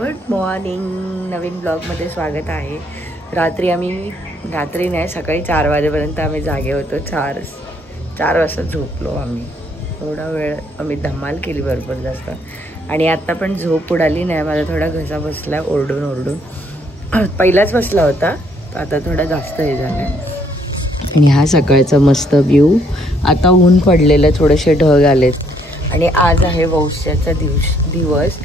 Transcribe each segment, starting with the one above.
Good morning. नवीन ब्लॉगमध्ये स्वागत आहे. रात्री नाही, सकाळी 4 वाजेपर्यंत आम्ही जागे होतो. 4 वाजता झोपलो आम्ही. थोडा वेळ आम्ही धमाल केली, भरपूर जास्त. आणि आत्ता पण झोप उडाली नाही. माझा थोडा घसा बसला ओरडून. पहिलाच बसला होता, आता थोडा जास्त हे झालं. आणि हा सकाळचा मस्त व्ह्यू. आता ऊन पडलेलं, थोडेसे ढग आलेत. आणि आज आहे वौस्याचा दिवस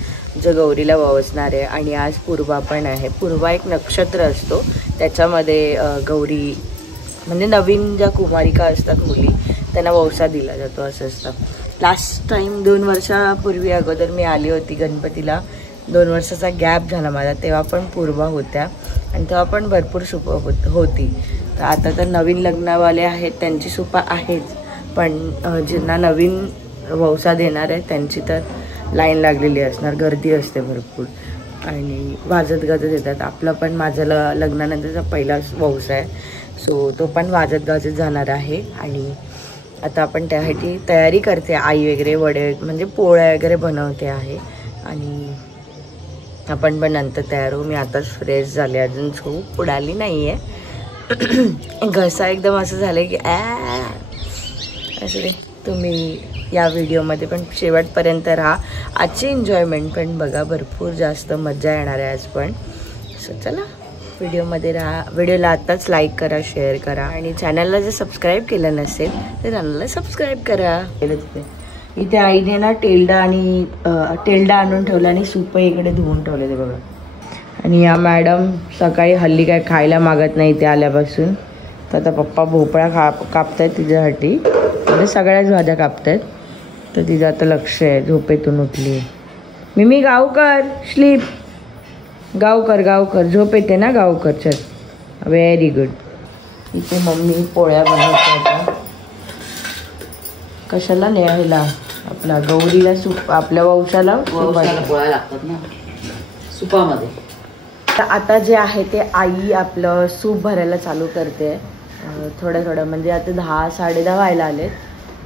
जो गौरीला ववसणार आहे. आणि आज पूर्वा पण आहे. पूर्वा एक नक्षत्र असतो, त्याच्यामध्ये गौरी म्हणजे नवीन ज्या कुमारिका असतात मुली, त्यांना वौसा दिला जातो असं असतं. लास्ट टाईम 2 वर्षापूर्वी अगोदर मी आली होती गणपतीला. 2 वर्षाचा गॅप झाला माझा, तेव्हा पण पूर्वा होत्या आणि तेव्हा पण भरपूर सुपा होती. तर आता तर नवीन लग्नवाले आहेत त्यांची सुपा आहेच, पण ज्यांना नवीन वौसा देणार आहे त्यांची तर लाईन लागलेली असणार, गर्दी असते भरपूर. आणि वाजत गाजत येतात. आपला पण माझ्या लग्नानंतरचा पहिला वौसा आहे, सो तो पण वाजत गाजत जाणार आहे. आणि आता आपण त्यासाठी तयारी करते. आई वगैरे वडे म्हणजे पोळ्या वगैरे बनवते आहे. आणि आपण पण नंतर तयार होऊ. मी आताच फ्रेश झाले, अजून झोप उडाली नाही आहे. घसा एकदम असं झालं की असं. तुम्ही या व्हिडिओमध्ये पण शेवटपर्यंत राहा. आजची एन्जॉयमेंट पण बघा, भरपूर जास्त मजा येणार आहे आज पण. सो चला व्हिडिओमध्ये राहा. व्हिडिओला आत्ताच लाईक करा, शेअर करा. आणि चॅनलला जर सबस्क्राईब केलं नसेल तर चॅनलला सबस्क्राईब करा. इथे आईने ना टेल्डा आणून ठेवला आणि सूप इकडे धुवून ठेवले ते बघा. आणि या मॅडम सकाळी हल्ली काय खायला मागत नाही ते आल्यापासून. तर आता पप्पा भोपळा कापतायत तिच्यासाठी, म्हणजे सगळ्याच भाज्या कापतायत. तर तिचं आता लक्ष आहे, झोपेतून उठली आहे. मिमी गावकर स्लीप, गावकर झोप येते ना गावकर. चल व्हेरी गुड. इथे मम्मी पोळ्या बनवते आता. कशाला न्यायला आपला गौरीला सूप, आपल्या वंशाला पोळ्या लागतात ना सुपामध्ये. तर आता जे आहे ते आई आपलं सूप भरायला चालू करते. थोडं म्हणजे आता 10 साडे 10 व्हायला आलेत.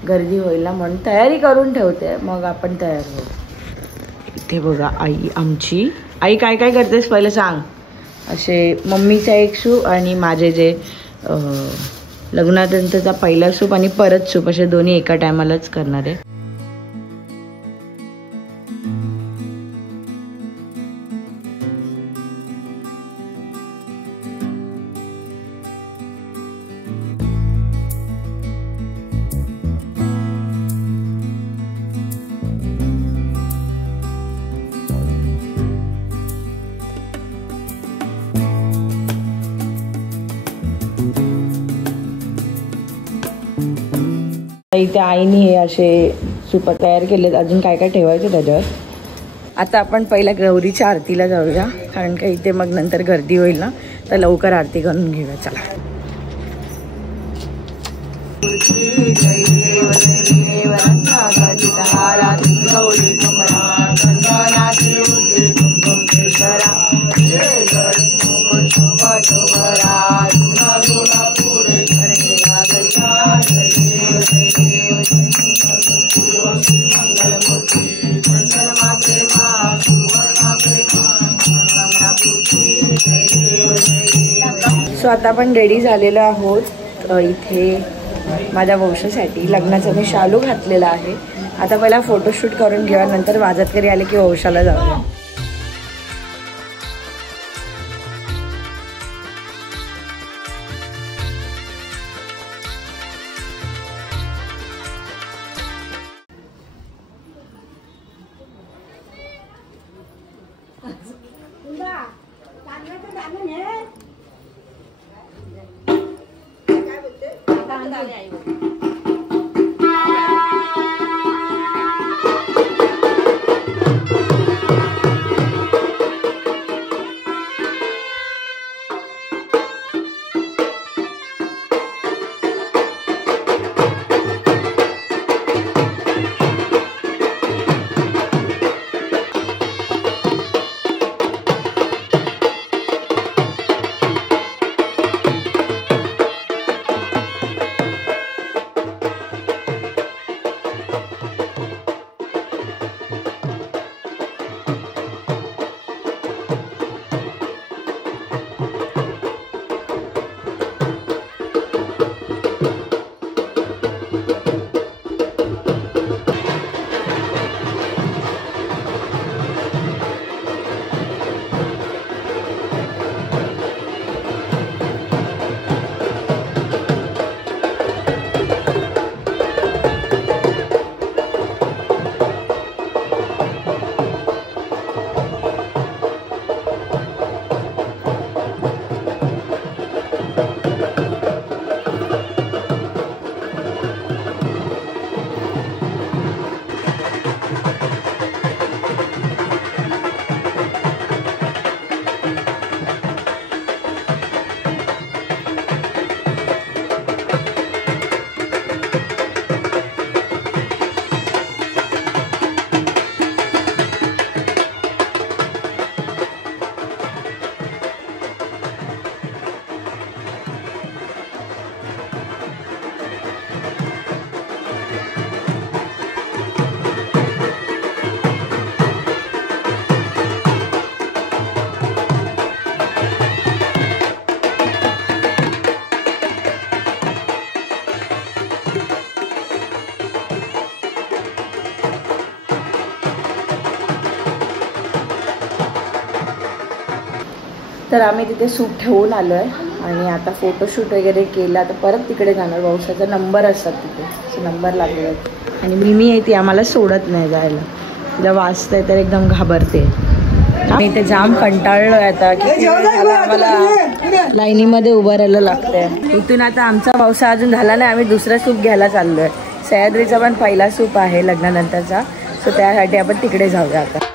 गर्दी होईल ना म्हणून तयारी करून ठेवते, मग आपण तयार होऊ. इथे बघा आई आमची. आई काय काय करतेस पहिलं सांग. असे मम्मीचा एक सूप आणि माझे जे लग्नानंतरचा पहिला सूप आणि परत सूप, असे दोन्ही एका टायमालाच करणार आहे. इथे आईने हे असे सूप तयार केलेत. अजून काय काय ठेवायचं त्याच्यावर. आता आपण पहिल्या गौरीच्या आरतीला जाऊया, कारण का इथे मग नंतर गर्दी होईल ना, तर लवकर आरती करून घेऊया. चला. सो आता आपण रेडी झालेलो आहोत. इथे माझ्या वंशासाठी लग्नाचा मी शालू घातलेला आहे. आता पहिला फोटोशूट करून घेऊया, नंतर वाजत घरी आले की वंशाला जाऊया. तर आम्ही तिथे सूप ठेवून आलो आहे आणि आता फोटोशूट वगैरे केला तर परत तिकडे जाणार. पावसाचा नंबर असतात तिथे, असे नंबर लागले आहेत. आणि मिमी आहे ती आम्हाला सोडत नाही जायला, तिला वाचतंय तर एकदम घाबरते. आम्ही इथे जाम कंटाळलो आहे आता की आम्हाला लाईनीमध्ये उभं राहायला लागतंय. इथून आता आमचा पावसा अजून झाला नाही, आम्ही दुसरा सूप घ्यायला चाललो आहे. सह्याद्रीचा पण पहिला सूप आहे लग्नानंतरचा, सो त्यासाठी आपण तिकडे जाऊया आता.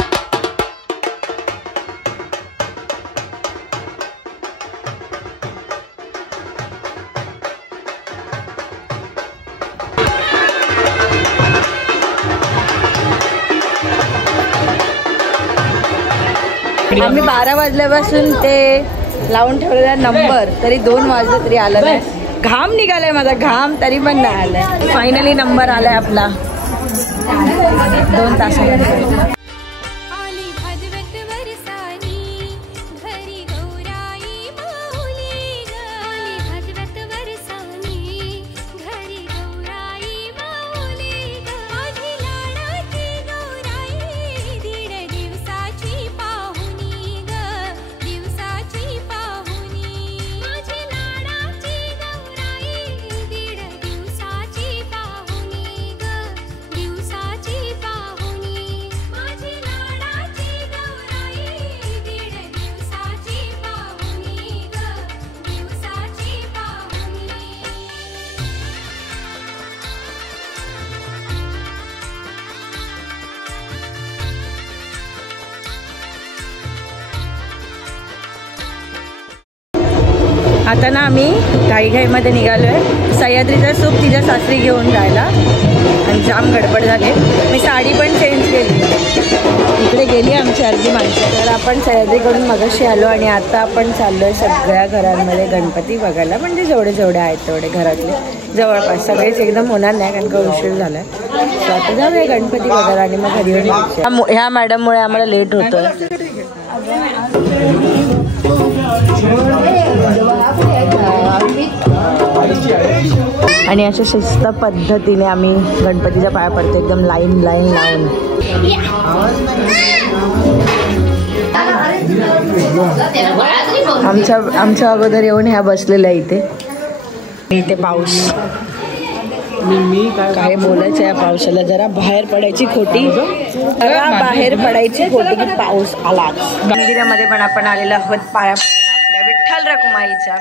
आम्ही 12 वाजल्यापासून ते लावून ठेवलेला नंबर तरी 2 वाजले तरी आला नाही. घाम निघालाय माझा, घाम तरी पण नाही आलाय. फायनली नंबर आलाय आपला 2 तासानंतर. आता ना आम्ही घाईघाईमध्ये निघालो आहे सह्याद्रीचा सूप तिच्या सासरी घेऊन जायला आणि जाम गडबड झाली. मी साडी पण चेंज केली. इकडे गेली आमची अर्धी माणसं. तर आपण सह्याद्रीकडून मगाशी आलो आणि आता आपण चाललो आहे सगळ्या घरांमध्ये गणपती बघायला, म्हणजे जेवढे आहेत तेवढे घरातले जवळपास. सगळेच एकदम होणार नाही कारण का उशीर झाला आहे. तर आता जाऊया गणपती बघायला आणि मग घरी येऊन. ह्या मॅडममुळे आम्हाला लेट होतं. आणि अशा शिस्त पद्धतीने आम्ही गणपतीच्या पाया पडतो, एकदम लाईन लावून. आमच्या अगोदर येऊन ह्या बसलेल्या इथे पाऊस. काय बोलायचं या पावसाला, जरा बाहेर पडायची खोटी, की पाऊस आलाच. मंदिरामध्ये पण आपण आलेलो आहोत पाया पडायला आपल्या विठ्ठल रखुमाईच्या.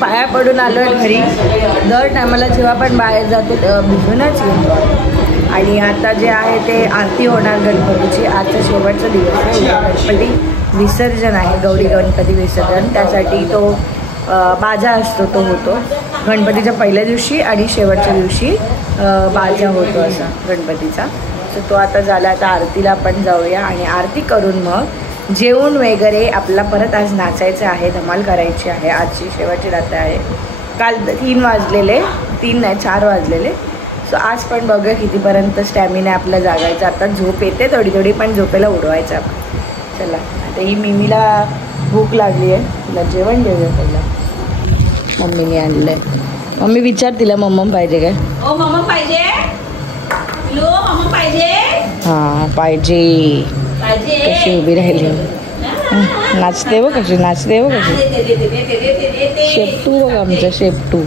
पाया पडून आलोय घरी. दर टायमाला जेव्हा पण बाहेर जातो तेव्हा भिजूनच येतो. आणि आता जे आहे ते आरती होणार गणपतीची. आजचा शेवटचा दिवस आहे, गणपती विसर्जन आहे, गौरी गणपती विसर्जन. त्यासाठी तो बाजा असतो तो होतो गणपतीच्या पहिल्या दिवशी आणि शेवटच्या दिवशी बाजा होतो असा गणपतीचा. सो तो आता झाला. आता आरतीला आपण जाऊया आणि आरती करून मग जेवण वगैरे आपला परत आज नाचायचं आहे, धमाल करायची आहे. आजची शेवटची रात्र आहे. काल 3 वाजलेले, 3 नाही 4 वाजलेले. सो आज पण बघूया कितीपर्यंत स्टॅमिना आपला जागायचा. आता झोप येते थोडी पण झोपेला उडवायचं आपण. चला आता ही मिमीला भूक लागली आहे, तिला जेवण देऊया पहिला. मम्मीने आणलंय. मम्मी विचार तिला मम्मम पाहिजे काय? ओ मम्मा पाहिजे, लो मम्मा पाहिजे. हां पाहिजे. कशी उभी राहिली, नाचते बघ कशी, नाचते बघ कशी. शेपटू बघ आमचा शेपटू.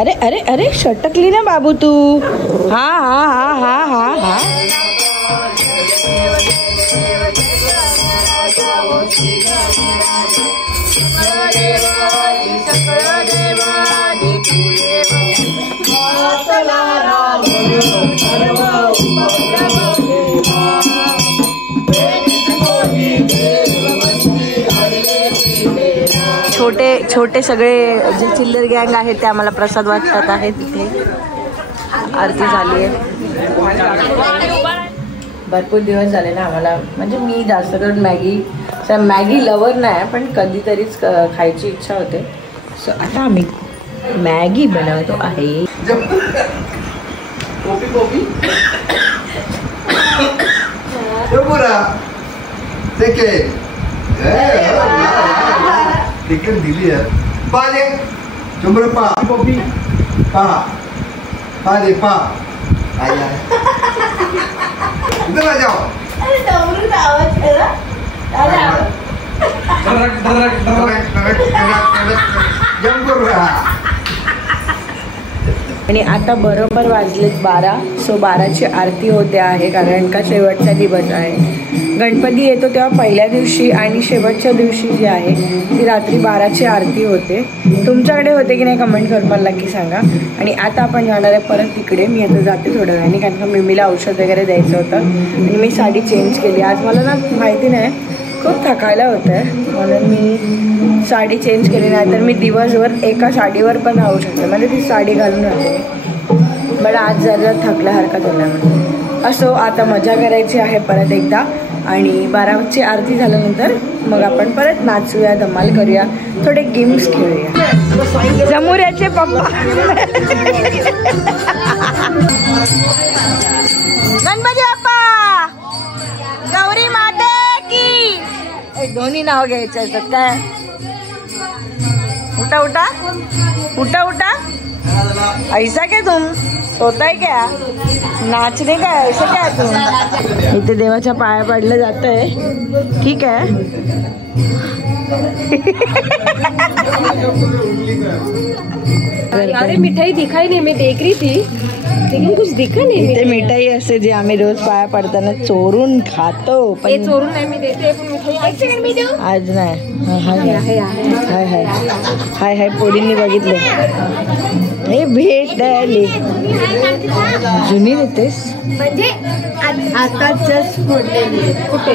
अरे अरे अरे शटकली ना बाबू तू. हा हा हा हा हा हा. छोटे सगळे जे चिल्लर गँग आहेत ते आम्हाला प्रसाद वाटतात आहेत. तिथे आरती झाली आहे. भरपूर दिवस झाले ना आम्हाला, म्हणजे मी जास्त करून मॅगी लवर नाही पण कधीतरीच खायची इच्छा होते. सो आता आम्ही मॅगी बनवतो आहे. तिकीट दिली आहे. पाले 100 पा पॉपी पा दे पा इधर आ जाओ। जंप करो। आणि आता बरोबर वाजलेत 12. सो 12ची आरती होते आहे, कारण का शेवटचा दिवस आहे. गणपती येतो तेव्हा पहिल्या दिवशी आणि शेवटच्या दिवशी जी आहे ती रात्री 12ची आरती होते. तुमच्याकडे होते की नाही कमेंट करून मला नक्की सांगा. आणि आता आपण जाणार आहे परत तिकडे. मी आता जाते थोड्या वेळाने, कारण का मिमीला औषध वगैरे द्यायचं होतं आणि मी साडी चेंज केली. आज मला ना माहिती नाही, खूप थकायला होतं आहे म्हणून मी साडी चेंज केली. नाही तर मी दिवसभर एका साडीवर पण राहू शकते, म्हणजे ती साडी घालून राहते. बट आज जरा थकल्यासारखा झाला म्हणून. असो, आता मजा करायची आहे परत एकदा. आणि 12ची आरती झाल्यानंतर मग आपण परत नाचूया, धमाल करूया, थोडे गेम्स खेळूया. जमुऱ्याचे पप्पा गणपती बाप्पा, गौरी माते की. दोन्ही नाव घ्यायचे असतात काय. उठा उठा उठा उठा. ऐसा क्या तुम सोता है क्या, नाचने का ऐसा क्या तुम. इथे देवाच्या पाया पडलं जात आहे. ठीक आहे. अरे मिठाई दिखाई नहीं, मैं देख रही थी लेकिन कुछ दिखा नहीं. इथे मिठाई असते जी आम्ही रोज पाया पडताना चोरून खातो, पण चोरून नाही मी देते, पण मिठाई आज नाही. हाय हाय हाय हाय हाय पोरींनी बघितले. हे भेटली जुनी देतेस म्हणजे आताच फोडलेली. कुठे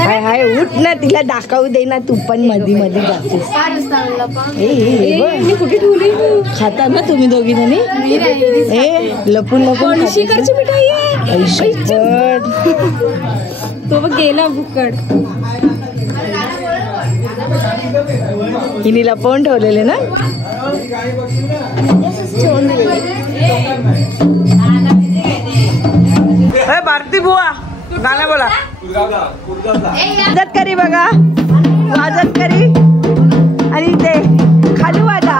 हाय हाय उठ ना, तिला दाखवू दे ना. तू पण मधी मध्ये जातेस. मी कुठे ठेवली. खाता ना तुम्ही दोघी जणी. लपून लपून शिखरची मिठाई आहे. तो बघ गेला भुक्कड. हिने लपवून ठेवलेले ना. भारती बुवा गाणं बोला. वाजत करी बघा, वाजत करी आणि ते खाली वाजा.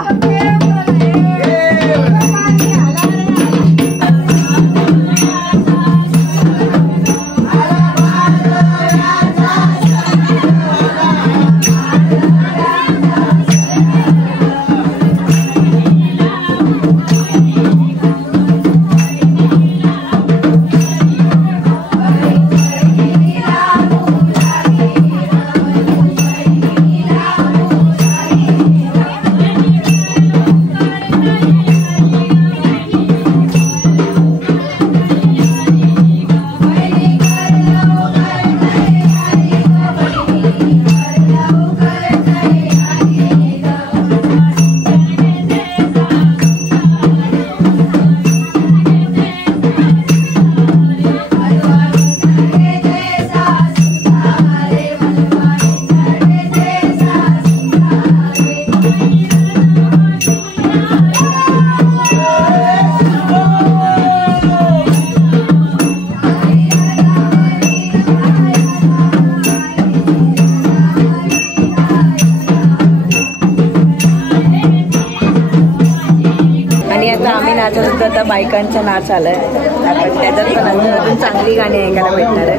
आता बायकांचा नाच आलाय, आपण त्याच्यात पण अजून चांगली गाणी ऐकायला भेटणार आहे.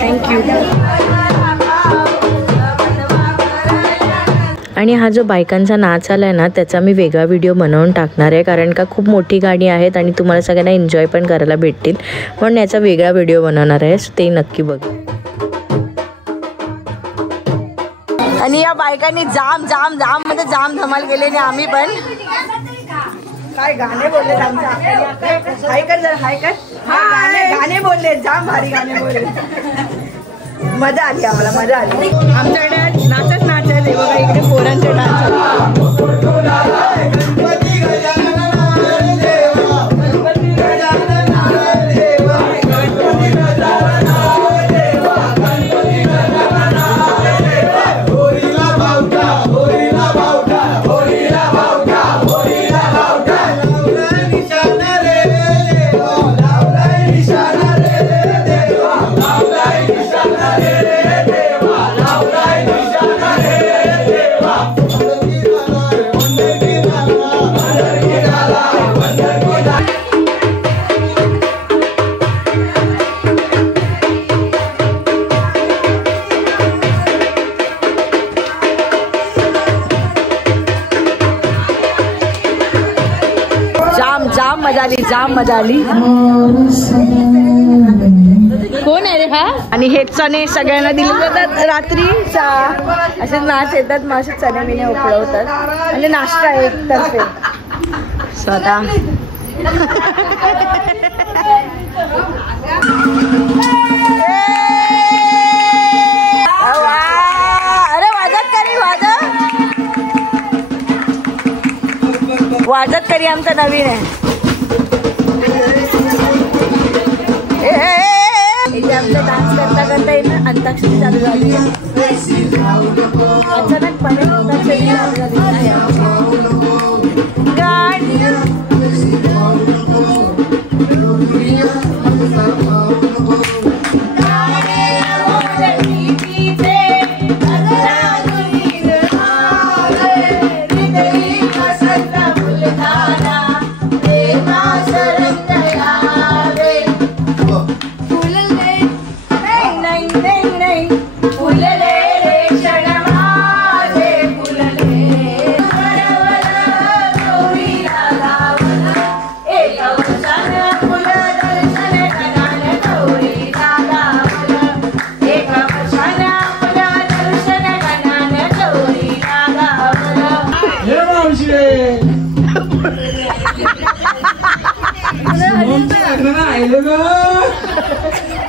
थँक्यू. आणि हा जो बायकांचा नाच आला आहे ना, त्याचा मी वेगळा व्हिडिओ बनवून टाकणार आहे, कारण का खूप मोठी गाणी आहेत आणि तुम्हाला सगळ्यांना एन्जॉय पण करायला भेटतील, म्हणून याचा वेगळा व्हिडिओ बनवणार आहे, ते नक्की बघा. आणि या बायकांनी जाम जाम जाम मध्ये जाम धमाल केली आणि आम्ही पण काय गाणे बोलले आमच्या. हाय कर जरा, हाय कर. गाणे बोलले, जाम भारी गाणे बोलले. मजा आली आम्हाला, मजा आली. आमच्याकडे नाचच नाचायचे बघा, इकडे पोरांचे डान्स. आली, जाम मजा आली. कोण आहे रे हा? आणि हे चणे सगळ्यांना दिले जातात रात्री. असे नाच येतात, मग असे चणे बिणे उकळवतात म्हणजे नाश्ता आहे एक तर्फे. स्वतः अरे वाजत करी वाजत करी आमचा नवीन आहे. इथे आपलं डान्स करता करता येईल. अंताक्षरी चालू झाली आहे. अचानकपणे अंताक्षरी चालू झाली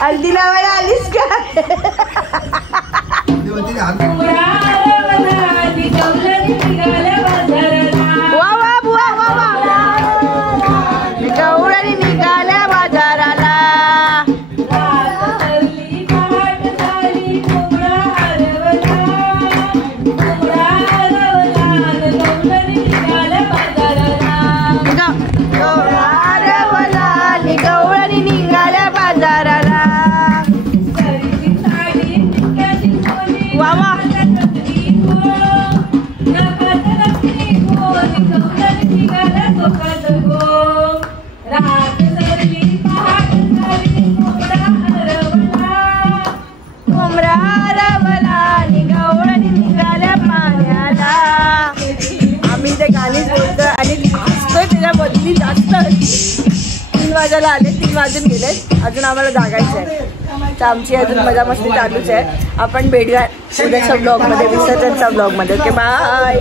हल्दी लावायला आलीस का? वा वा बुवा वा वा. गवळणी निघाल्या बाजाराला. बदली जास्त 3 वाजायला आले. 3 वाजून गेले. अजून आम्हाला जागायचं आहे. तर आमची अजून मजा मस्ती चालूच आहे. आपण भेटूया उद्याच्या ब्लॉगमध्ये, विसर्जनच्या ब्लॉगमध्ये. Okay bye.